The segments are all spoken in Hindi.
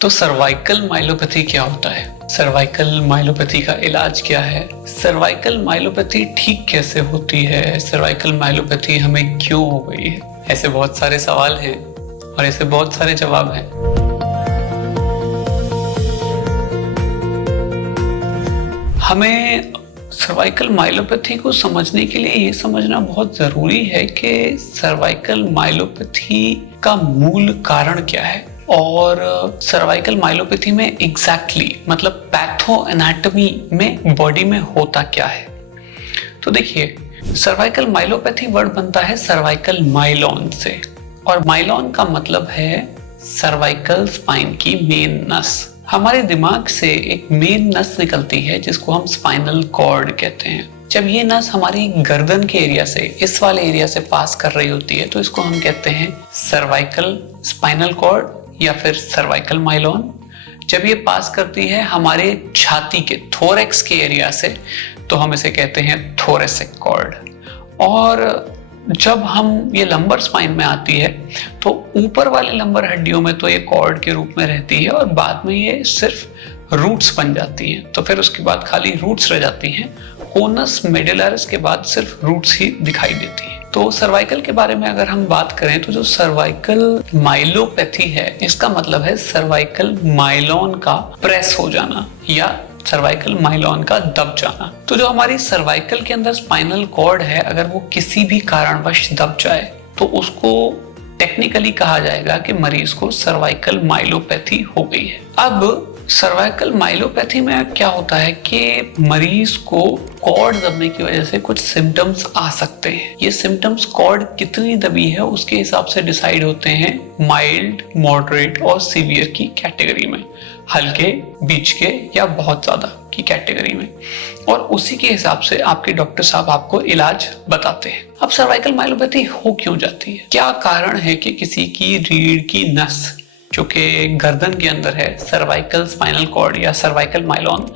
तो सर्वाइकल माइलोपैथी क्या होता है? सर्वाइकल माइलोपैथी का इलाज क्या है? सर्वाइकल माइलोपैथी ठीक कैसे होती है? सर्वाइकल माइलोपैथी हमें क्यों हो गई है? ऐसे बहुत सारे सवाल हैं और ऐसे बहुत सारे जवाब हैं। हमें सर्वाइकल माइलोपैथी को समझने के लिए ये समझना बहुत जरूरी है कि सर्वाइकल माइलोपैथी का मूल कारण क्या है और सर्वाइकल माइलोपैथी में एग्जैक्टली मतलब पैथो एनाटॉमी में बॉडी में होता क्या है। तो देखिए, सर्वाइकल माइलोपैथी वर्ड बनता है सर्वाइकल माइलॉन से और माइलॉन का मतलब है सर्वाइकल स्पाइन की मेन नस। हमारे दिमाग से एक मेन नस निकलती है जिसको हम स्पाइनल कॉर्ड कहते हैं। जब ये नस हमारी गर्दन के एरिया से इस वाले एरिया से पास कर रही होती है तो इसको हम कहते हैं सर्वाइकल स्पाइनल कॉर्ड या फिर सर्वाइकल माइलॉन। जब ये पास करती है हमारे छाती के थोरैक्स के एरिया से तो हम इसे कहते हैं थोरैसिक कॉर्ड। और जब हम ये लंबर स्पाइन में आती है तो ऊपर वाले लंबर हड्डियों में तो ये कॉर्ड के रूप में रहती है और बाद में ये सिर्फ रूट्स बन जाती हैं। तो फिर उसके बाद खाली रूट्स रह जाती हैं। कोनस मेडुलरिस के बाद सिर्फ रूट्स ही दिखाई देती हैं। तो सर्वाइकल के बारे में अगर हम बात करें तो जो सर्वाइकल माइलोपैथी है इसका मतलब है सर्वाइकल माइलॉन का प्रेस हो जाना या सर्वाइकल माइलॉन का दब जाना। तो जो हमारी सर्वाइकल के अंदर स्पाइनल कॉर्ड है अगर वो किसी भी कारणवश दब जाए तो उसको टेक्निकली कहा जाएगा कि मरीज को सर्वाइकल माइलोपैथी हो गई है। अब सर्वाइकल माइलोपैथी में क्या होता है कि मरीज को कॉर्ड दबने की वजह से कुछ सिम्टम्स आ सकते हैं। ये सिम्टम्स कॉर्ड कितनी दबी है उसके हिसाब से डिसाइड होते हैं माइल्ड, मॉडरेट और सीवियर की कैटेगरी में, हल्के, बीच के या बहुत ज्यादा की कैटेगरी में। और उसी के हिसाब से आपके डॉक्टर साहब आपको इलाज बताते हैं। अब सर्वाइकल माइलोपैथी हो क्यों जाती है? क्या कारण है कि किसी की रीढ़ की नस जो कि गर्दन के अंदर है, सर्वाइकल स्पाइनल कॉर्ड या सर्वाइकल माइलॉन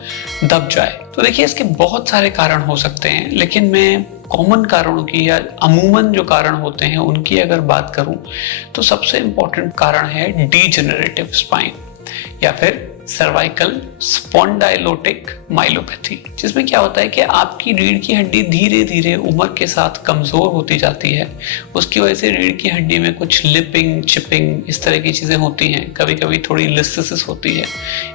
दब जाए? तो देखिए, इसके बहुत सारे कारण हो सकते हैं, लेकिन मैं कॉमन कारणों की या अमूमन जो कारण होते हैं उनकी अगर बात करूं तो सबसे इंपॉर्टेंट कारण है डीजेनरेटिव स्पाइन या फिर सर्वाइकल स्पॉन्डाइलोटिक माइलोपैथी, जिसमें क्या होता है कि आपकी रीढ़ की हड्डी धीरे धीरे उम्र के साथ कमजोर होती जाती है। उसकी वजह से रीढ़ की हड्डी में कुछ लिपिंग, चिपिंग इस तरह की चीजें होती हैं, कभी कभी थोड़ी लिस्थेसिस होती है।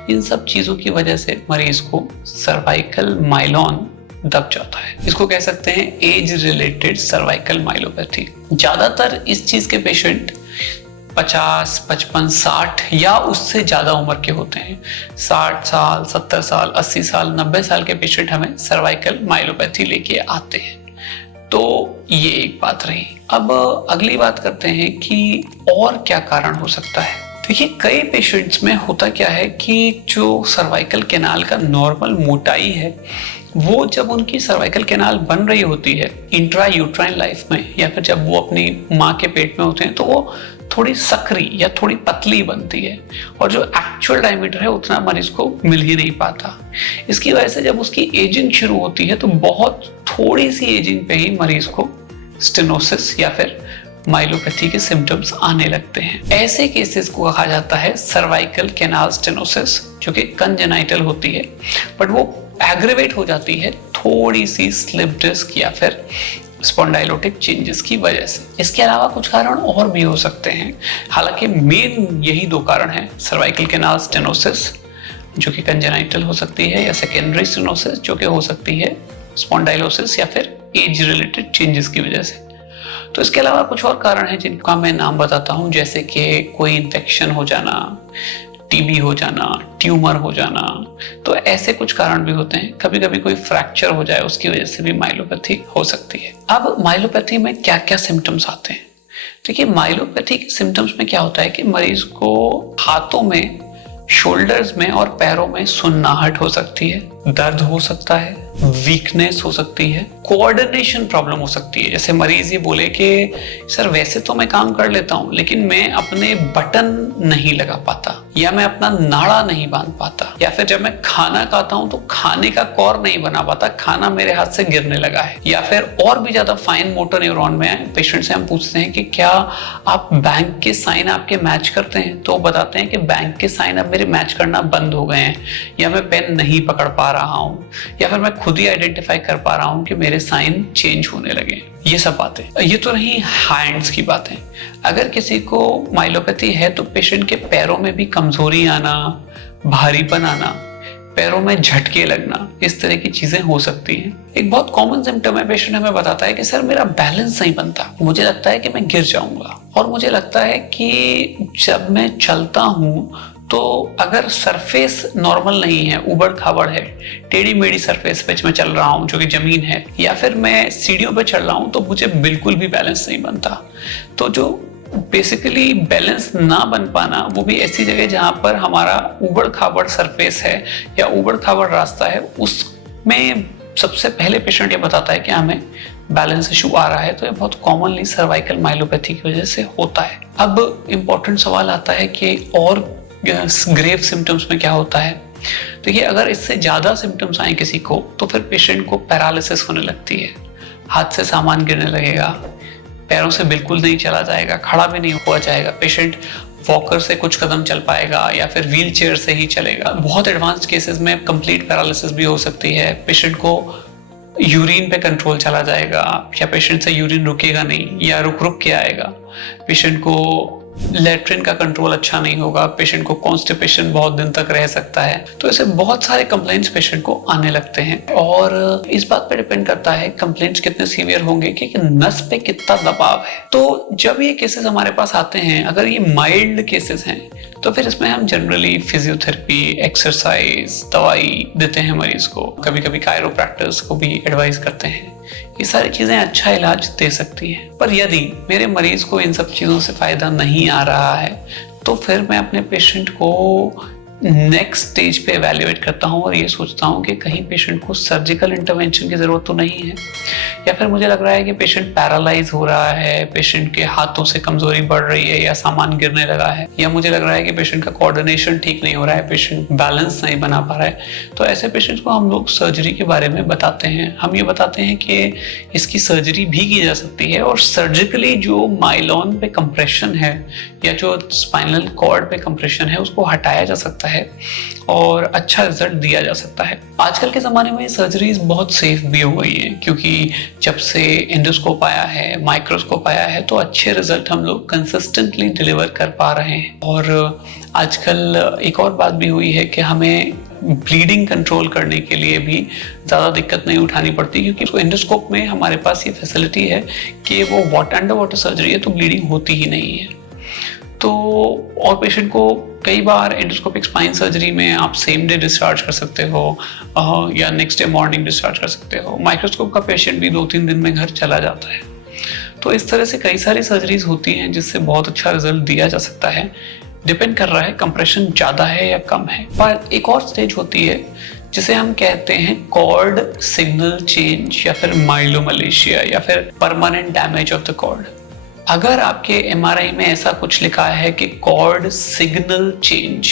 इन सब चीजों की वजह से मरीज को सर्वाइकल माइलॉन दब जाता है। इसको कह सकते हैं एज रिलेटेड सर्वाइकल माइलोपैथी। ज्यादातर इस चीज के पेशेंट 50, 55, 60 या उससे ज्यादा उम्र के होते हैं। 60 साल, 70 साल, 80 साल, 90 साल के पेशेंट हमें सर्वाइकल माइलोपैथी लेके आते हैं। तो ये एक बात रही। अब अगली बात करते हैं कि और क्या कारण हो सकता है। देखिए, कई पेशेंट्स में होता क्या है कि जो सर्वाइकल कैनाल का नॉर्मल मोटाई है वो जब उनकी सर्वाइकल कैनाल बन रही होती है इंट्रा यूट्राइन लाइफ में या फिर जब वो अपनी माँ के पेट में होते हैं तो वो थोड़ी सकरी या थोड़ी पतली बनती है और जो एक्चुअल डायमीटर है उतना मरीज को मिल ही नहीं पाता। इसकी वजह से जब उसकी एजिंग शुरू होती है तो बहुत थोड़ी सी एजिंग पे ही मरीज को स्टेनोसिस या फिर माइलोपैथी के सिम्टम्स आने लगते हैं। ऐसे केसेस को कहा जाता है सर्वाइकल कैनाल स्टेनोसिस, जो कि कंजेनाइटल होती है बट वो एग्रेवेट हो जाती है थोड़ी सी स्लिप डिस्क या फिर स्पॉन्डाइलोटिक चेंजेस की वजह से। इसके अलावा कुछ कारण और भी हो सकते हैं, हालांकि मेन यही दो कारण हैं, सर्वाइकल कैनाल स्टेनोसिस जो कि कंजेनाइटल हो सकती है या सेकेंडरी स्टेनोसिस जो कि हो सकती है स्पॉन्डाइलोसिस या फिर एज रिलेटेड चेंजेस की वजह से। तो इसके अलावा कुछ और कारण हैं जिनका मैं नाम बताता हूं, जैसे कि कोई इन्फेक्शन हो जाना, टीबी हो जाना, ट्यूमर हो जाना। तो ऐसे कुछ कारण भी होते हैं। कभी कभी कोई फ्रैक्चर हो जाए उसकी वजह से भी माइलोपैथी हो सकती है। अब माइलोपैथी में क्या क्या सिम्टम्स आते हैं? देखिए, माइलोपैथी के सिम्टम्स में क्या होता है कि मरीज को हाथों में, शोल्डर्स में और पैरों में सुन्नाहट हो सकती है, दर्द हो सकता है, वीकनेस हो सकती है, कोऑर्डिनेशन प्रॉब्लम हो सकती है। जैसे मरीज ये बोले कि सर वैसे तो मैं काम कर लेता हूँ लेकिन मैं अपने बटन नहीं लगा पाता, या मैं अपना नाड़ा नहीं बांध पाता, या फिर जब मैं खाना खाता हूं तो खाने का कौर नहीं बना पाता, खाना मेरे हाथ से गिरने लगा है। या फिर और भी ज्यादा फाइन मोटर न्यूरॉन में पेशेंट से हम पूछते हैं कि क्या आप बैंक के साइन आपके मैच करते हैं, तो बताते हैं कि बैंक के साइन अब मेरे मैच करना बंद हो गए हैं, या मैं पेन नहीं पकड़ पा रहा हूँ, या फिर मैं खुद ही आइडेंटिफाई कर पा रहा हूँ कि मेरे साइन चेंज होने लगे। ये सब बातें, ये तो रही हैंड्स की बातें। अगर किसी को माइलोपैथी है तो पेशेंट के पैरों में भी कमजोरी आना, भारीपन आना, पैरों में झटके लगना, इस तरह की चीजें हो सकती हैं। एक बहुत कॉमन सिम्टम है, पेशेंट हमें बताता है कि सर मेरा बैलेंस नहीं बनता, मुझे लगता है कि मैं गिर जाऊंगा, और मुझे लगता है कि जब मैं चलता हूँ तो अगर सरफेस नॉर्मल नहीं है, उबड़ खाबड़ है, टेढ़ी मेढ़ी सरफेस पे मैं चल रहा हूँ जो कि जमीन है, या फिर मैं सीढ़ियों पे चढ़ रहा हूँ, तो मुझे बिल्कुल भी बैलेंस नहीं बनता। तो जो बेसिकली बैलेंस ना बन पाना, वो भी ऐसी जगह जहाँ पर हमारा उबड़ खाबड़ सरफेस है या उबड़ खाबड़ रास्ता है, उसमें सबसे पहले पेशेंट ये बताता है कि हमें बैलेंस इशू आ रहा है। तो ये बहुत कॉमनली सर्वाइकल माइलोपैथी की वजह से होता है। अब इम्पोर्टेंट सवाल आता है कि और ग्रेव सिम्टम्स में क्या होता है। देखिए, अगर इससे ज्यादा सिम्टम्स आए किसी को तो फिर पेशेंट को पैरालिसिस होने लगती है, हाथ से सामान गिरने लगेगा, पैरों से बिल्कुल नहीं चला जाएगा, खड़ा भी नहीं हुआ जाएगा, पेशेंट वॉकर से कुछ कदम चल पाएगा या फिर व्हील चेयर से ही चलेगा। बहुत एडवांस्ड केसेस में कंप्लीट पैरालिसिस भी हो सकती है। पेशेंट को यूरिन पे कंट्रोल चला जाएगा, या पेशेंट से यूरिन रुकेगा नहीं या रुक रुक के आएगा। पेशेंट को लेट्रिन का कंट्रोल अच्छा नहीं होगा, पेशेंट को कॉन्स्टिपेशन बहुत दिन तक रह सकता है। तो ऐसे बहुत सारे कंप्लेंट्स पेशेंट को आने लगते हैं, और इस बात पे डिपेंड करता है कंप्लेंट्स कितने सीवियर होंगे कि नस पे कितना दबाव है। तो जब ये केसेस हमारे पास आते हैं, अगर ये माइल्ड केसेस हैं, तो फिर इसमें हम जनरली फिजियोथेरेपी, एक्सरसाइज, दवाई देते हैं मरीज को। कभी कभी कायरोप्रैक्टर्स को भी एडवाइस करते हैं। ये सारी चीजें अच्छा इलाज दे सकती हैं। पर यदि मेरे मरीज को इन सब चीजों से फायदा नहीं आ रहा है, तो फिर मैं अपने पेशेंट को नेक्स्ट स्टेज पे एवेल्युएट करता हूँ और ये सोचता हूँ कि कहीं पेशेंट को सर्जिकल इंटरवेंशन की जरूरत तो नहीं है, या फिर मुझे लग रहा है कि पेशेंट पैरालाइज हो रहा है, पेशेंट के हाथों से कमजोरी बढ़ रही है या सामान गिरने लगा है, या मुझे लग रहा है कि पेशेंट का कोऑर्डिनेशन ठीक नहीं हो रहा है, पेशेंट बैलेंस नहीं बना पा रहा है। तो ऐसे पेशेंट्स को हम लोग सर्जरी के बारे में बताते हैं। हम ये बताते हैं कि इसकी सर्जरी भी की जा सकती है, और सर्जिकली जो माइलॉन पे कंप्रेशन है या जो स्पाइनल कॉर्ड पे कंप्रेशन है उसको हटाया जा सकता है और अच्छा रिजल्ट दिया जा सकता है। आजकल के ज़माने में सर्जरीज बहुत सेफ भी हो गई है, क्योंकि जब से एंडोस्कोप आया है, माइक्रोस्कोप आया है, तो अच्छे रिजल्ट हम लोग कंसिस्टेंटली डिलीवर कर पा रहे हैं। और आजकल एक और बात भी हुई है कि हमें ब्लीडिंग कंट्रोल करने के लिए भी ज़्यादा दिक्कत नहीं उठानी पड़ती, क्योंकि एंडोस्कोप में हमारे पास ये फैसिलिटी है कि वो अंडर वाटर सर्जरी है तो ब्लीडिंग होती ही नहीं है। तो और पेशेंट को कई बार एंडोस्कोपिक स्पाइन सर्जरी में आप सेम डे डिस्चार्ज कर सकते हो या नेक्स्ट डे मॉर्निंग डिस्चार्ज कर सकते हो। माइक्रोस्कोप का पेशेंट भी 2-3 दिन में घर चला जाता है। तो इस तरह से कई सारी सर्जरीज होती हैं जिससे बहुत अच्छा रिजल्ट दिया जा सकता है। डिपेंड कर रहा है कंप्रेशन ज़्यादा है या कम है। पर एक और स्टेज होती है जिसे हम कहते हैं कॉर्ड सिग्नल चेंज, या फिर माइलोमलेशिया, या फिर permanent damage of the cord. अगर आपके एमआरआई में ऐसा कुछ लिखा है कि cord signal change,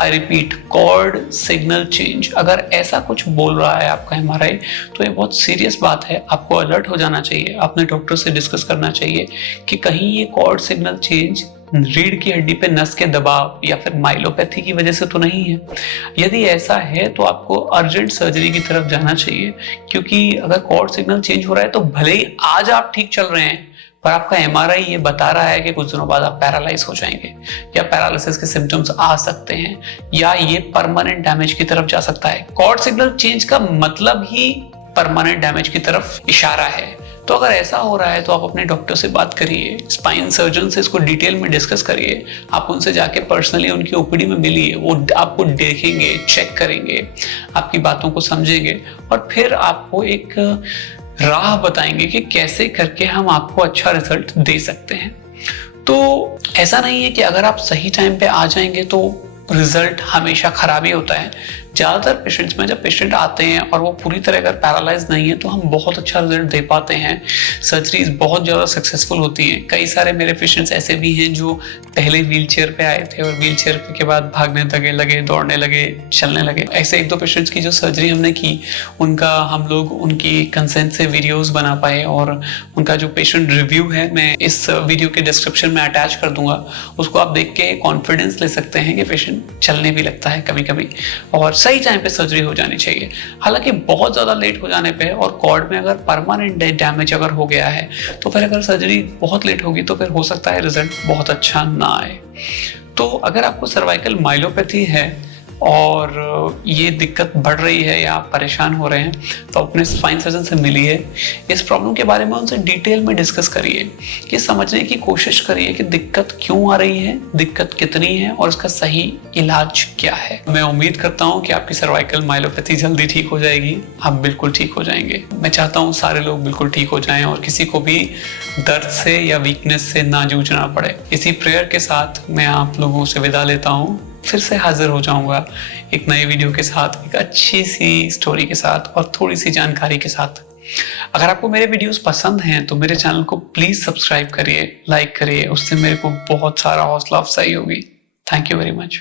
I repeat cord signal change, अगर ऐसा कुछ बोल रहा है आपका एमआरआई, तो ये बहुत सीरियस बात है। आपको अलर्ट हो जाना चाहिए, अपने डॉक्टर से डिस्कस करना चाहिए कि कहीं ये कॉर्ड सिग्नल चेंज रीढ़ की हड्डी पे नस के दबाव या फिर माइलोपैथी की वजह से तो नहीं है। यदि ऐसा है तो आपको अर्जेंट सर्जरी की तरफ जाना चाहिए, क्योंकि अगर कॉर्ड सिग्नल चेंज हो रहा है तो भले ही आज आप ठीक चल रहे हैं, पर आपका एमआरआई ये बता रहा है कि कुछ दिनों बाद आप पैरालाइज हो जाएंगे, या पैरालिसिस के सिम्टम्स आ सकते हैं, या ये परमानेंट डैमेज की तरफ जा सकता है। कॉर्ड सिग्नल चेंज का मतलब ही परमानेंट डैमेज की तरफ इशारा है। तो अगर ऐसा हो रहा है तो आप अपने डॉक्टर से बात करिए, स्पाइन सर्जन से इसको डिटेल में डिस्कस करिए। आप उनसे जाके पर्सनली उनकी ओपीडी में मिलिए, वो आपको देखेंगे, चेक करेंगे, आपकी बातों को समझेंगे, और फिर आपको एक राह बताएंगे कि कैसे करके हम आपको अच्छा रिजल्ट दे सकते हैं। तो ऐसा नहीं है कि अगर आप सही टाइम पे आ जाएंगे तो रिजल्ट हमेशा खराब ही होता है। ज़्यादातर पेशेंट्स में जब पेशेंट आते हैं और वो पूरी तरह अगर पैरालाइज नहीं है तो हम बहुत अच्छा रिजल्ट दे पाते हैं। सर्जरीज बहुत ज़्यादा सक्सेसफुल होती हैं। कई सारे मेरे पेशेंट्स ऐसे भी हैं जो पहले व्हीलचेयर पे आए थे और व्हीलचेयर के बाद भागने लगे, दौड़ने लगे, चलने लगे। ऐसे 1-2 पेशेंट्स की जो सर्जरी हमने की उनका हम लोग उनकी कंसेंट से वीडियोस बना पाए और उनका जो पेशेंट रिव्यू है मैं इस वीडियो के डिस्क्रिप्शन में अटैच कर दूंगा। उसको आप देख के कॉन्फिडेंस ले सकते हैं कि पेशेंट चलने भी लगता है कभी-कभी और सही टाइम पे सर्जरी हो जानी चाहिए। हालांकि बहुत ज़्यादा लेट हो जाने पे और कॉर्ड में अगर परमानेंट डैमेज अगर हो गया है तो फिर अगर सर्जरी बहुत लेट होगी तो फिर हो सकता है रिजल्ट बहुत अच्छा ना आए। तो अगर आपको सर्वाइकल माइलोपैथी है और ये दिक्कत बढ़ रही है या आप परेशान हो रहे हैं तो अपने स्पाइन सर्जन से मिलिए। इस प्रॉब्लम के बारे में उनसे डिटेल में डिस्कस करिए, कि समझने की कोशिश करिए कि दिक्कत क्यों आ रही है, दिक्कत कितनी है और इसका सही इलाज क्या है। मैं उम्मीद करता हूँ कि आपकी सर्वाइकल माइलोपैथी जल्दी ठीक हो जाएगी, आप बिल्कुल ठीक हो जाएंगे। मैं चाहता हूँ सारे लोग बिल्कुल ठीक हो जाएं और किसी को भी दर्द से या वीकनेस से ना जूझना पड़े। इसी प्रेयर के साथ मैं आप लोगों से विदा लेता हूँ। फिर से हाजिर हो जाऊंगा एक नए वीडियो के साथ, एक अच्छी सी स्टोरी के साथ और थोड़ी सी जानकारी के साथ। अगर आपको मेरे वीडियोस पसंद हैं तो मेरे चैनल को प्लीज सब्सक्राइब करिए, लाइक करिए, उससे मेरे को बहुत सारा हौसला अफजाई होगी। Thank you very much.